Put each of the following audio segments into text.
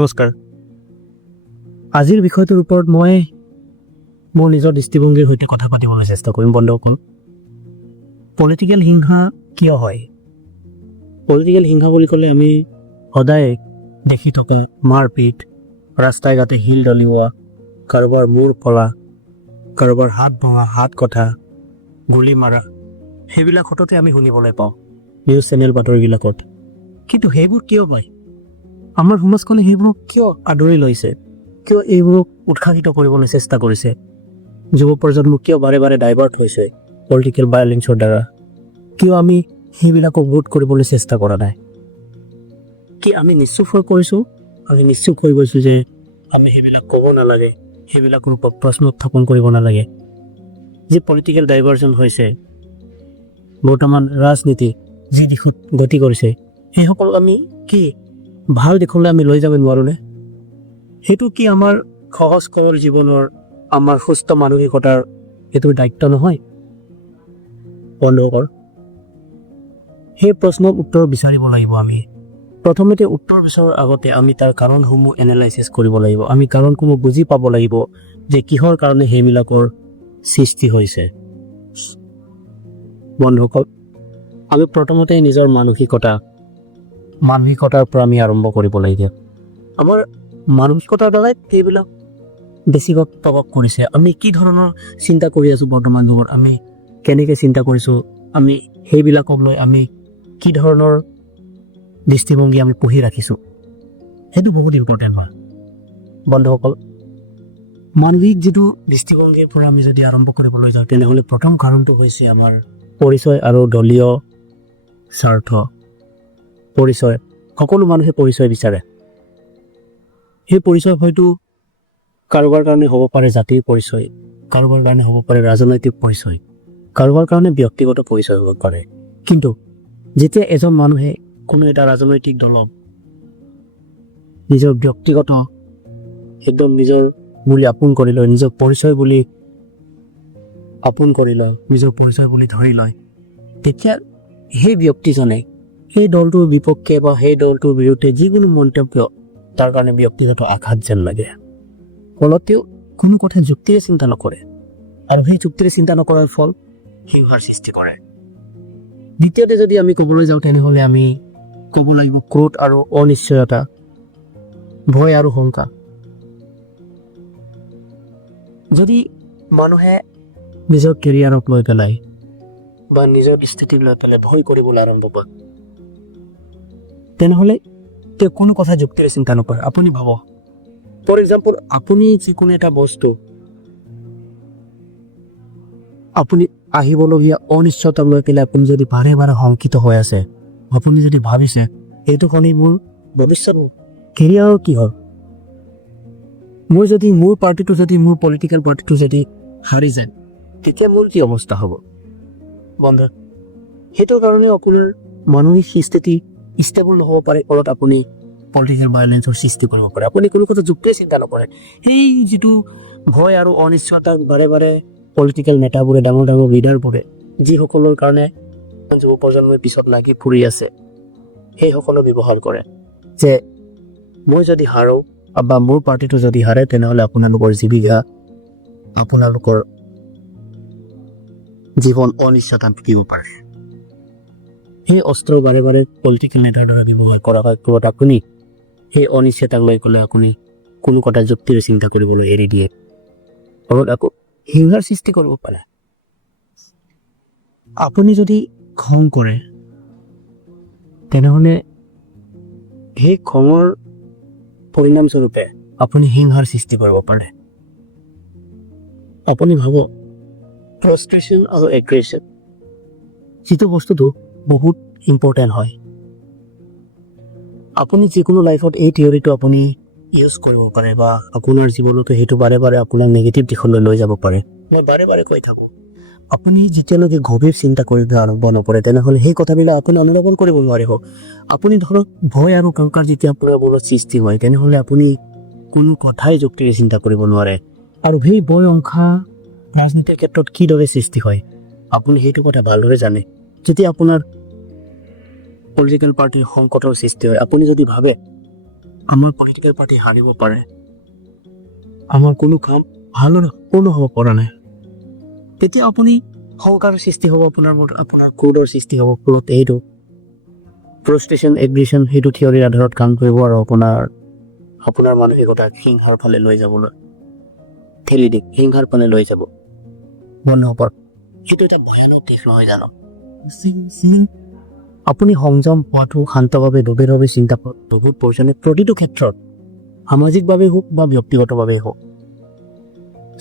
নমস্কাৰ। আজিৰ বিষয়টোৰ ওপৰত মই মোৰ নিজৰ দৃষ্টিভংগীৰ সৈতে কথা পাতিবলৈ চেষ্টা কৰিম। বন্ধুসকল, পলিটিকেল হিংসা কিয় হয়? পলিটিকেল হিংসা বুলি ক'লে আমি সদায় দেখি থকা মাৰপিট, ৰাস্তাই ঘাটে শিল দলিওৱা, কাৰোবাৰ মূৰ ফলা, কাৰোবাৰ হাত ভঙা, হাত কটা, গুলি মাৰা, সেইবিলাক সততে আমি শুনিবলৈ পাওঁ নিউজ চেনেল বাতৰিবিলাকত। কিন্তু সেইবোৰ কিয় পায়? আমাৰ সমাজখনে সেইবোৰক কিয় আদৰি লৈছে? কিয় এইবোৰক উৎসাহিত কৰিবলৈ চেষ্টা কৰিছে? যুৱ প্ৰজন্ম কিয় বাৰে বাৰে ডাইভাৰ্ট হৈছে পলিটিকেল ভায়লেন্সৰ দ্বাৰা? কিয় আমি সেইবিলাকক ৰোধ কৰিবলৈ চেষ্টা কৰা নাই? কি আমি নিশ্চুপ হৈ কৰিছোঁ? আমি নিশ্চুপ হৈ গৈছোঁ যে আমি সেইবিলাক ক'ব নালাগে, সেইবিলাকৰ ওপৰত প্ৰশ্ন উত্থাপন কৰিব নালাগে। যি পলিটিকেল ডাইভাৰ্জন হৈছে, বৰ্তমান ৰাজনীতি যি দিশত গতি কৰিছে, সেইসকল আমি কি ভাল দিশলৈ আমি লৈ যাব নোৱাৰোঁনে? সেইটো কি আমাৰ সহজ সৰল জীৱনৰ, আমাৰ সুস্থ মানসিকতাৰ সেইটো দায়িত্ব নহয়? বন্ধুসকল, সেই প্ৰশ্নৰ উত্তৰ বিচাৰিব লাগিব আমি। প্ৰথমতে উত্তৰ বিচৰাৰ আগতে আমি তাৰ কাৰণসমূহ এনালাইচিছ কৰিব লাগিব। আমি কাৰণসমূহ বুজি পাব লাগিব যে কিহৰ কাৰণে সেইবিলাকৰ সৃষ্টি হৈছে। বন্ধুসকল, আমি প্ৰথমতে নিজৰ মানসিকতাৰ পৰা আমি আৰম্ভ কৰিব লাগিব। আমাৰ মানসিকতাৰ দ্বাৰাই সেইবিলাক বেছিকৈ প্ৰভাৱ কৰিছে। আমি কি ধৰণৰ চিন্তা কৰি আছোঁ বৰ্তমান যুগত, আমি কেনেকৈ চিন্তা কৰিছোঁ, আমি সেইবিলাকক লৈ আমি কি ধৰণৰ দৃষ্টিভংগী আমি পুহি ৰাখিছোঁ, সেইটো বহুত ইম্পৰ্টেণ্ট হয়। বন্ধুসকল, মানৱিক যিটো দৃষ্টিভংগীৰ পৰা আমি যদি আৰম্ভ কৰিবলৈ যাওঁ, তেনেহ'লে প্ৰথম কাৰণটো হৈছে আমাৰ পৰিচয় আৰু দলীয় স্বাৰ্থ। পৰিচয়, সকলো মানুহে পৰিচয় বিচাৰে। সেই পৰিচয় হয়তো কাৰোবাৰ কাৰণে হ'ব পাৰে জাতিৰ পৰিচয়, কাৰোবাৰ কাৰণে হ'ব পাৰে ৰাজনৈতিক পৰিচয়, কাৰোবাৰ কাৰণে ব্যক্তিগত পৰিচয় হ'ব পাৰে। কিন্তু যেতিয়া এজন মানুহে কোনো এটা ৰাজনৈতিক দলক নিজৰ ব্যক্তিগত একদম নিজৰ বুলি আপোন কৰি লয়, নিজৰ পৰিচয় বুলি আপোন কৰি লয়, নিজৰ পৰিচয় বুলি ধৰি লয়, তেতিয়া সেই ব্যক্তিজনে সেই দলটোৰ বিপক্ষে বা সেই দলটোৰ বিৰুদ্ধে যিকোনো মন্তব্য তাৰ কাৰণে ব্যক্তিগত আঘাত যেন লাগে। ফলত তেওঁ কোনো কথা যুক্তিৰে চিন্তা নকৰে, আৰু সেই যুক্তিৰে চিন্তা নকৰাৰ ফল হিংসাৰ সৃষ্টি কৰে। দ্বিতীয়তে যদি আমি ক'বলৈ যাওঁ, তেনেহ'লে আমি ক'ব লাগিব ক্ৰোধ আৰু অনিশ্চয়তা, ভয় আৰু শংকা। যদি মানুহে নিজৰ কেৰিয়াৰক লৈ পেলাই বা নিজৰ স্থিতিক লৈ পেলাই ভয় কৰিবলৈ আৰম্ভ কৰে, তেনেহ'লে তেওঁ কোনো কথা যুক্তিৰে চিন্তা নকৰে। আপুনি ভাবক, ফৰ এক্সাম্পল, আপুনি যিকোনো এটা বস্তু, আপুনি আহিবলগীয়া অনিশ্চয়তাক লৈ পেলাই আপুনি যদি বাৰে বাৰে শংকিত হৈ আছে, আপুনি যদি ভাবিছে এইটো শুনি মোৰ ভৱিষ্যত কেৰিয়াৰৰ কি হ'ল, মই যদি মোৰ পলিটিকেল পাৰ্টিটো যদি হাৰি যায়, তেতিয়া মোৰ কি অৱস্থা হ'ব? বন্ধু, সেইটো কাৰণে আপোনাৰ মানসিক স্থিতি ষ্টেবল নহ'ব পাৰে, ফলত আপুনি পলিটিকেল ভায়লেন্সৰ সৃষ্টি কৰিব পাৰে। আপুনি কোনো কথা যুক্তিৰে চিন্তা নকৰে। সেই যিটো ভয় আৰু অনিশ্চয়তাক বাৰে বাৰে পলিটিকেল নেতাবোৰে, ডাঙৰ ডাঙৰ লিডাৰবোৰে, যিসকলৰ কাৰণে যুৱ প্ৰজন্মই পিছত লাগি ফুৰি আছে, সেইসকলে ব্যৱহাৰ কৰে যে মই যদি হাৰোঁ বা মোৰ পাৰ্টিটো যদি হাৰে, তেনেহ'লে আপোনালোকৰ জীৱিকা, আপোনালোকৰ জীৱন অনিশ্চয়তাত থাকিব পাৰে। সেই অস্ত্ৰ বাৰে বাৰে পলিটিকেল নেতাৰ দ্বাৰা ব্যৱহাৰ কৰা হয়। ফলত আপুনি সেই অনিশ্চয়তাক লৈ পেলাই আপুনি কোনো কথা যুক্তিৰে চিন্তা কৰিবলৈ এৰি দিয়ে, ফলত আকৌ হিংসাৰ সৃষ্টি কৰিব পাৰে। আপুনি যদি খং কৰে, তেনেহ'লে সেই খঙৰ পৰিণামস্বৰূপে আপুনি হিংসাৰ সৃষ্টি কৰিব পাৰে। আপুনি ভাবক, ফ্ৰাষ্ট্ৰেশ্যন আৰু এগ্ৰেশ্যন যিটো বস্তুটো বহুত ইম্পৰ্টেণ্ট হয়। আপুনি যিকোনো লাইফত এই থিয়ৰিটো আপুনি ইউজ কৰিব পাৰে, বা আপোনাৰ জীৱনতো সেইটো বাৰে বাৰে আপোনাক নেগেটিভ দিশলৈ লৈ যাব পাৰে। মই বাৰে বাৰে কৈ থাকোঁ, আপুনি যেতিয়ালৈকে গভীৰ চিন্তা কৰিব আৰম্ভ নকৰে, তেনেহ'লে সেই কথাবিলাক আপুনি অনুধাৱন কৰিব নোৱাৰিব। আপুনি ধৰক ভয় আৰু শংকাৰ যেতিয়া আপোনাৰ মনত সৃষ্টি হয়, তেনেহ'লে আপুনি কোনো কথাই যুক্তিৰে চিন্তা কৰিব নোৱাৰে। আৰু সেই ভয় শংকা ৰাজনীতিৰ ক্ষেত্ৰত কিদৰে সৃষ্টি হয়, আপুনি সেইটো কথা ভালদৰে জানে। যেতিয়া আপোনাৰ পলিটিকেল পাৰ্টিৰ সংকটৰ সৃষ্টি হয়, আপুনি যদি ভাবে আমাৰ পলিটিকেল পাৰ্টি হাৰিব পাৰে, আমাৰ কোনো কাম ভাল পূৰ্ণ হ'ব পৰা নাই, তেতিয়া আপুনি সংকাৰ সৃষ্টি হ'ব, আপোনাৰ ক্ৰোধৰ সৃষ্টি হ'ব, ফলত এইটো ফ্ৰাষ্ট্ৰেশ্যন এগ্ৰেশ্যন সেইটো থিয়ৰীৰ আধাৰত কাম কৰিব আৰু আপোনাৰ মানসিকতাক হিংসাৰ ফালে লৈ যাবলৈ ঠেলি দি হিংসাৰ ফালে লৈ যাব বন্ধ হ'ব। সেইটো এটা ভয়ানক দিশ নহয় জানো? আপুনি সংযম হোৱাটো শান্তভাৱে গভীৰভাৱে চিন্তা কৰাটো বহুত প্ৰয়োজনীয় প্ৰতিটো ক্ষেত্ৰত, সামাজিকভাৱে হওক বা ব্যক্তিগতভাৱে হওক।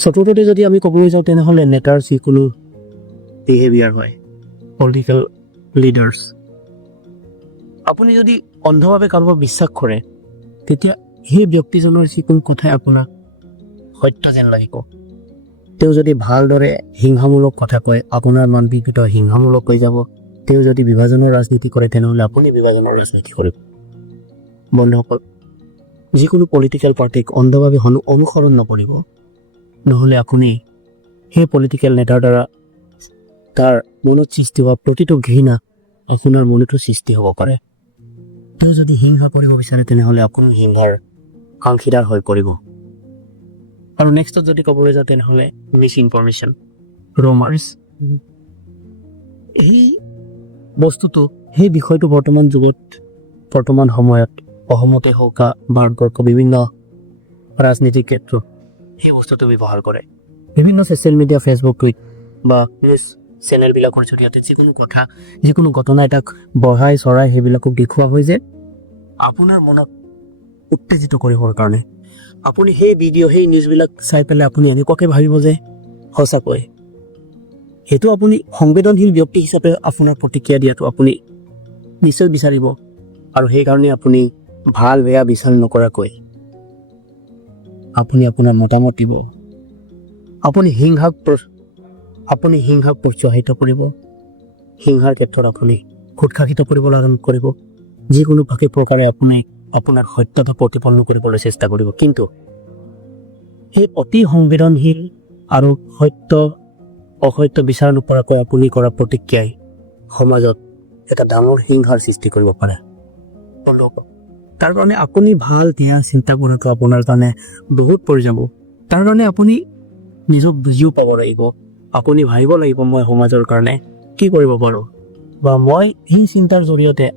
চতুৰ্থতে যদি আমি ক'বলৈ যাওঁ তেনেহ'লে নেতাৰ যিকোনো বিহেভিয়াৰ হয়, পলিটিকেল লিডাৰ্ছ, আপুনি যদি অন্ধভাৱে কাৰোবাক বিশ্বাস কৰে তেতিয়া সেই ব্যক্তিজনৰ যিকোনো কথাই আপোনাক সত্য যেন লাগিব। তেওঁ যদি ভালদৰে হিংসামূলক কথা কয় আপোনাৰ মানসিকত হিংসামূলক হৈ যাব। তেওঁ যদি বিভাজনৰ ৰাজনীতি কৰে তেনেহ'লে আপুনি বিভাজনৰ ৰাজনীতি কৰিব। বন্ধুসকল, যিকোনো পলিটিকেল পাৰ্টিক অন্ধভাৱে অনুসৰণ নকৰিব, নহ'লে আপুনি সেই পলিটিকেল নেতাৰ দ্বাৰা তাৰ মনত সৃষ্টি হোৱা প্ৰতিটো ঘৃণা আপোনাৰ মনতো সৃষ্টি হ'ব পাৰে। তেওঁ যদি হিংসা কৰিব বিচাৰে তেনেহ'লে আপুনি হিংসাৰ অংশীদাৰ হৈ পৰিব। আৰু নেক্সটত যদি ক'বলৈ যাওঁ তেনেহ'লে মিছ ইনফৰমেশ্যন, ৰুমাৰ্ছ, এই বস্তুটো সেই বিষয়টো বৰ্তমান যুগত বৰ্তমান সময়ত অসমতে হওক বা ভাৰতবৰ্ষ বিভিন্ন ৰাজনীতিক ক্ষেত্ৰত সেই বস্তুটো ব্যৱহাৰ কৰে। বিভিন্ন ছ'চিয়েল মিডিয়া, ফেচবুক, টুইটাৰ বা নিউজ চেনেলবিলাকৰ জৰিয়তে যিকোনো কথা যিকোনো ঘটনা এটাক বঢ়াই চৰাই সেইবিলাকক দেখুওৱা হয় যে আপোনাৰ মনক উত্তেজিত কৰিবৰ কাৰণে। আপুনি সেই ভিডিঅ' সেই নিউজবিলাক চাই পেলাই আপুনি এনেকুৱাকৈ ভাবিব যে সঁচাকৈ সেইটো আপুনি সংবেদনশীল ব্যক্তি হিচাপে আপোনাৰ প্ৰতিক্ৰিয়া দিয়াটো আপুনি নিশ্চয় বিচাৰিব। আৰু সেইকাৰণে আপুনি ভাল বেয়া বিচাৰ নকৰাকৈ আপুনি আপোনাৰ মতামত দিব। আপুনি হিংসাক প্ৰোৎসাহিত কৰিব, হিংসাৰ ক্ষেত্ৰত আপুনি উৎসাহিত কৰিব, যিকোনো প্ৰকাৰে আপুনি আপোনাৰ সত্যতা প্ৰতিপন্ন কৰিবলৈ চেষ্টা কৰিব। কিন্তু সেই অতি সংবেদনশীল আৰু অসত্য বিচাৰ নকৰাকৈ আপুনি কৰা প্ৰতিক্ৰিয়াই সমাজত এটা ডাঙৰ হিংসাৰ সৃষ্টি কৰিব পাৰে। তাৰ কাৰণে আপুনি ভাল বেয়া চিন্তা কৰাটো আপোনাৰ কাৰণে বহুত পৰি যাব। তাৰ কাৰণে আপুনি নিজক বুজিও পাব লাগিব। আপুনি ভাবিব লাগিব মই সমাজৰ কাৰণে কি কৰিব পাৰোঁ, বা মই সেই চিন্তাৰ জৰিয়তে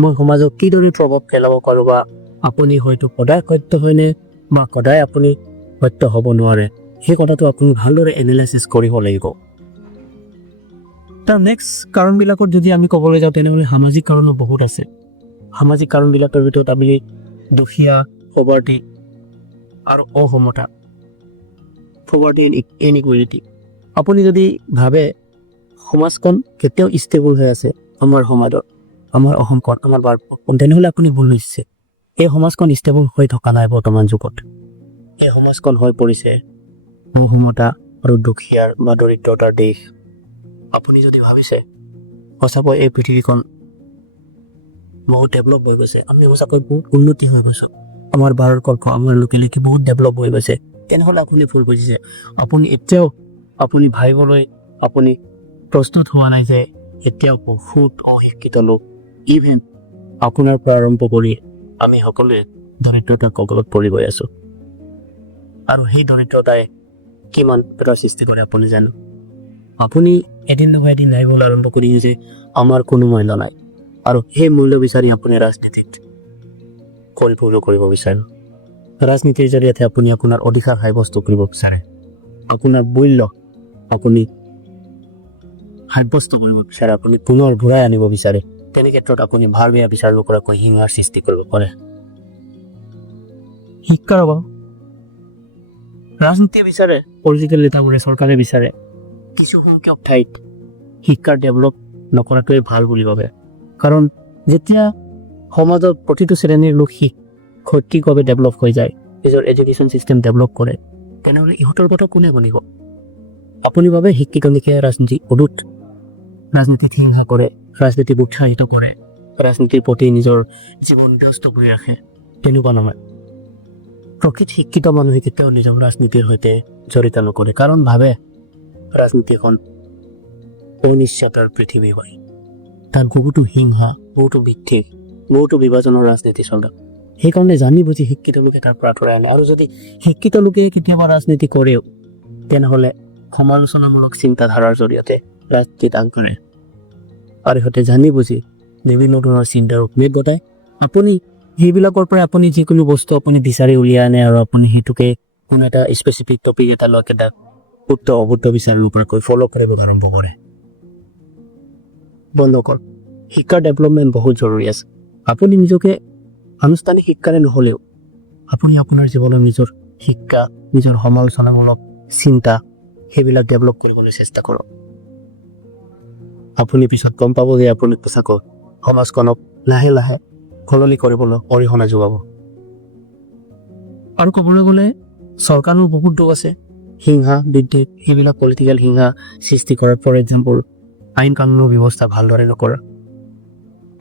মই সমাজক কিদৰে প্ৰভাৱ পেলাব পাৰোঁ, বা আপুনি হয়তো সদায় সত্য হয়নে বা সদায় আপুনি সত্য হ'ব নোৱাৰে, সেই কথাটো আপুনি ভালদৰে এনালাইচিছ কৰিব লাগিব। তাৰ নেক্সট কাৰণবিলাকত যদি আমি ক'বলৈ যাওঁ তেনেহ'লে সামাজিক কাৰণো বহুত আছে। সামাজিক কাৰণবিলাকৰ ভিতৰত আমি দুখীয়া, পভাৰ্টি আৰু অসমতা, পভাৰ্টি এণ্ড ইনইকুৱেলিটি। আপুনি যদি ভাবে সমাজখন কেতিয়াও ষ্টেবল হৈ আছে আমাৰ সমাজত, আমাৰ অসমখন, আমাৰ ভাৰতবৰ্ষখন, তেনেহ'লে আপুনি ভুল হৈছে। এই সমাজখন ষ্টেবল হৈ থকা নাই বৰ্তমান যুগত। এই সমাজখন হৈ পৰিছে অসমতা আৰু দুখীয়াৰ বা দৰিদ্ৰতাৰ দেশ। আপুনি যদি ভাবিছে সঁচাকৈ এই পৃথিৱীখন বহুত ডেভেলপ হৈ গৈছে, আমি সঁচাকৈ বহুত উন্নতি হৈ গৈছোঁ, আমাৰ ভাৰতবৰ্ষ, আমাৰ লোকেলিটি বহুত ডেভেলপ হৈ গৈছে, তেনেহ'লে আপুনি ভুল বুজিছে। আপুনি এতিয়াও আপুনি ভাবিবলৈ আপুনি প্ৰস্তুত হোৱা নাই যে এতিয়াও বহুত অশিক্ষিত লোক, ইভেন আপোনাৰ পৰা আৰম্ভ কৰি আমি সকলোৱে দৰিদ্ৰতাৰ কবলত পৰি গৈ আছোঁ। আৰু সেই দৰিদ্ৰতাই কিমান এটা সৃষ্টি কৰে আপুনি জানো? আপুনি এদিন নহয় এদিন ভাবিবলৈ আৰম্ভ কৰি যে আমাৰ কোনো মূল্য নাই, আৰু সেই মূল্য বিচাৰি আপুনি ৰাজনীতিত কৰিব বিচাৰে। ৰাজনীতিৰ জৰিয়তে আপুনি আপোনাৰ অধিকাৰ সাব্যস্ত কৰিব বিচাৰে, আপোনাৰ মূল্য আপুনি সাব্যস্ত কৰিব বিচাৰে, আপুনি পুনৰ ঘূৰাই আনিব বিচাৰে। তেনে ক্ষেত্ৰত আপুনি ভাল বেয়া বিচাৰ নকৰাকৈ হিংসাৰ সৃষ্টি কৰিব পাৰে। শিক্ষাৰ অভাৱ, ৰাজনীতিয়ে বিচাৰে, পলিটিকেল নেতাবোৰে, চৰকাৰে বিচাৰে কিছু সংখ্যক ঠাইত শিক্ষাৰ ডেভেলপ নকৰাটোৱে ভাল বুলি ভাবে। কাৰণ যেতিয়া সমাজৰ প্ৰতিটো শ্ৰেণীৰ লোক শৈক্ষিকভাৱে ডেভেলপ হৈ যায়, নিজৰ এডুকেশ্যন ছিষ্টেম ডেভেলপ কৰে, তেনেহ'লে ইহঁতৰ কথা কোনে শুনিব? আপুনি ভাবে শিক্ষিত লোকে ৰাজনীতিত হিংসা কৰে, ৰাজনীতিক উৎসাহিত কৰে, ৰাজনীতিৰ প্ৰতি নিজৰ জীৱন ব্যস্ত কৰি ৰাখে? তেনেকুৱা নহয়। প্ৰকৃত শিক্ষিত মানুহে কেতিয়াও নিজৰ ৰাজনীতিৰ সৈতে জড়িত নকৰে, কাৰণ ভাবে ৰাজনীতি এখন অনিশ্চয়তাৰ পৃথিৱী হয়, তাত বহুতো হিংসা, বহুতো বিদ্বেষ, বহুতো বিভাজনৰ ৰাজনীতি চলে। সেইকাৰণে জানি বুজি শিক্ষিত লোকে তাৰ পৰা আঁতৰাই আনে। আৰু যদি শিক্ষিত লোকে কেতিয়াবা ৰাজনীতি কৰেও, তেনেহ'লে সমালোচনামূলক চিন্তাধাৰাৰ জৰিয়তে ৰাজনীতিত আগবাঢ়ে। আৰু সিহঁতে জানি বুজি বিভিন্ন ধৰণৰ চিন্তাৰ উপমেট ঘটায়। আপুনি সেইবিলাকৰ পৰা আপুনি যিকোনো বস্তু আপুনি বিচাৰি উলিয়াই আনে আৰু আপুনি সেইটোকে কোনো এটা স্পেচিফিক টপিক এটা লৈ এটা শুদ্ধ অশুদ্ধ বিচাৰ নকৰাকৈ ফ'ল' কৰিব আৰম্ভ কৰে। বন্ধ কৰ। শিক্ষাৰ ডেভেলপমেণ্ট বহুত জৰুৰী আছে। আপুনি নিজকে আনুষ্ঠানিক শিক্ষাৰে নহ'লেও আপুনি আপোনাৰ জীৱনৰ নিজৰ শিক্ষা, নিজৰ সমালোচনামূলক চিন্তা সেইবিলাক ডেভেলপ কৰিবলৈ চেষ্টা কৰক। আপুনি পিছত গম পাব যে আপুনি সঁচাকৈ সমাজখনক লাহে লাহে সলনি কৰিবলৈ অৰিহণা যোগাব। আৰু ক'বলৈ গ'লে চৰকাৰৰ বহুত দোষ আছে। হিংসা বৃদ্ধি, সেইবিলাক পলিটিকেল হিংসা সৃষ্টি কৰা, ফৰ এক্সাম্পল আইন কানুনৰ ব্যৱস্থা ভালদৰে নকৰা।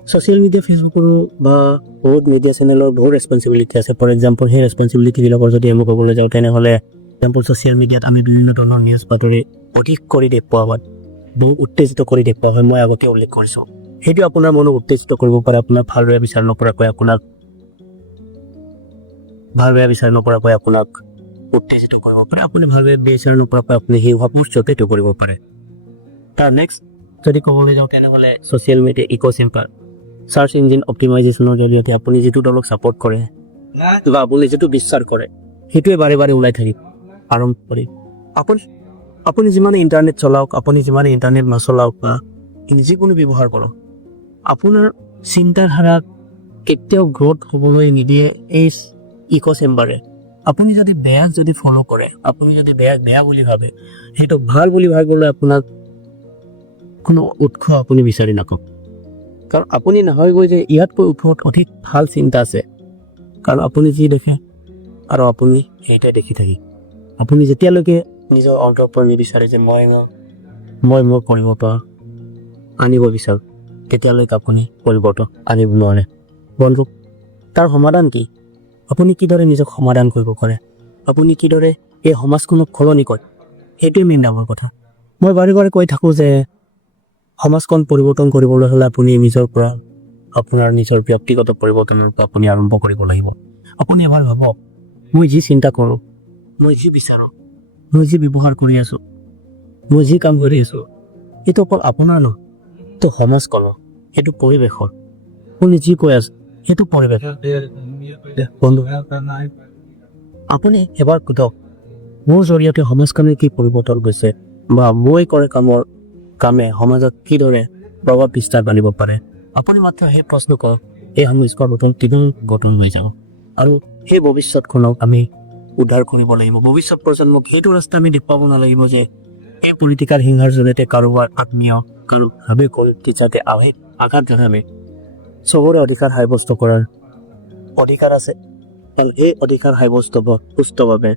ছ'চিয়েল মিডিয়া, ফেচবুকৰো বা বহুত মিডিয়া চেনেলৰ বহুত ৰেছপনচিবিলিটি আছে। ফৰ এক্সাম্পল সেই ৰেছপনচিবিলিটিবিলাকৰ যদি আমি ক'বলৈ যাওঁ, তেনেহ'লে এক্সাম্পল ছ'চিয়েল মিডিয়াত আমি বিভিন্ন ধৰণৰ নিউজ বাতৰি অধিক কৰি দেখুওৱা হয়, বহু উত্তেজিত কৰি দেখুওৱা হয়। মই আগতে উল্লেখ কৰিছোঁ, সেইটো আপোনাৰ মনক উত্তেজিত কৰিব পাৰে। আপোনাৰ ভাল বেয়া বিচাৰ নকৰাকৈ আপোনাক উত্তেজিত কৰিব পাৰে। আপুনি ভাল বেয়া বিচাৰ নকৰাকৈ আপুনি সেই পোষ্টতে কৰিব পাৰে। তাৰ নেক্সট যদি ক'বলৈ যাওঁ, তেনেহ'লে ছ'চিয়েল মিডিয়া ইক' চেম্বাৰ, চাৰ্চ ইঞ্জিন অপ্টিমাইজেশ্যনৰ জৰিয়তে আপুনি যিটো দলক ছাপোৰ্ট কৰে বা আপুনি যিটো বিশ্বাস কৰে সেইটোৱে বাৰে বাৰে ওলাই থাকিব আৰম্ভ কৰি। আপুনি যিমানে ইণ্টাৰনেট চলাওক, আপুনি যিমানে ইণ্টাৰনেট নচলাওক বা যিকোনো ব্যৱহাৰ কৰক, আপোনাৰ চিন্তাধাৰাক কেতিয়াও গ্ৰ'থ হ'বলৈ নিদিয়ে এই ইক' চেম্বাৰে। আপুনি যদি বেয়াক যদি ফ'ল' কৰে, আপুনি যদি বেয়া বুলি ভাবে, সেইটো ভাল বুলি ভাবিবলৈ আপোনাক কোনো উৎস আপুনি বিচাৰি নাপাব। কাৰণ আপুনি নহয়গৈ যে ইয়াতকৈ ওপৰত অধিক ভাল চিন্তা আছে। কাৰণ আপুনি যি দেখে আৰু আপুনি সেইটাই দেখি থাকি, আপুনি যেতিয়ালৈকে নিজৰ অন্তৰৰ পৰা নিবিচাৰে যে মই মোৰ পৰিৱৰ্তন আনিব বিচাৰোঁ, তেতিয়ালৈকে আপুনি পৰিৱৰ্তন আনিব নোৱাৰে। বন্ধু, তাৰ সমাধান কি? আপুনি কিদৰে নিজক সমাধান কৰিব পাৰে, আপুনি কিদৰে এই সমাজখনক সলনি কৰে, সেইটোৱে মেইন ডাঙৰ কথা। মই বাৰে বাৰে কৈ থাকোঁ যে সমাজখন পৰিৱৰ্তন কৰিবলৈ হ'লে আপুনি আপোনাৰ নিজৰ ব্যক্তিগত পৰিৱৰ্তনৰ পৰা আপুনি আৰম্ভ কৰিব লাগিব। আপুনি এবাৰ ভাবক, মই যি চিন্তা কৰোঁ, মই যি বিচাৰোঁ, মই যি ব্যৱহাৰ কৰি আছোঁ, মই যি কাম কৰি আছোঁ, এইটো অকল আপোনাৰ নহয়, এইটো সমাজখনৰ, সেইটো পৰিৱেশৰ। আপুনি যি কৈ আছে সেইটো পৰিৱেশ। বন্ধু, আপুনি এবাৰ সোধক, মোৰ জৰিয়তে সমাজখনে কি পৰিৱৰ্তন হৈছে বা মই কৰা কামে সমাজত কিদৰে প্ৰভাৱ বিস্তাৰ আনিব পাৰে। আপুনি মাত্ৰ সেই প্ৰশ্ন কৰক, এই সমাজখন গঠন হৈ যাব। আৰু সেই ভৱিষ্যতখনক আমি উদ্ধাৰ কৰিব লাগিব। ভৱিষ্যত প্ৰজন্মক সেইটো ৰাস্তা আমি দেখুৱাব নালাগিব যে এই পলিটিকেল হিংসাৰ জৰিয়তে কাৰোবাৰ আত্মীয় কাৰোভাৱে যাতে আঘাত জনাবে। চবৰে অধিকাৰ সাব্যস্ত কৰাৰ অধিকাৰ আছে, আৰু এই অধিকাৰ সাব্যস্ত সুস্থভাৱে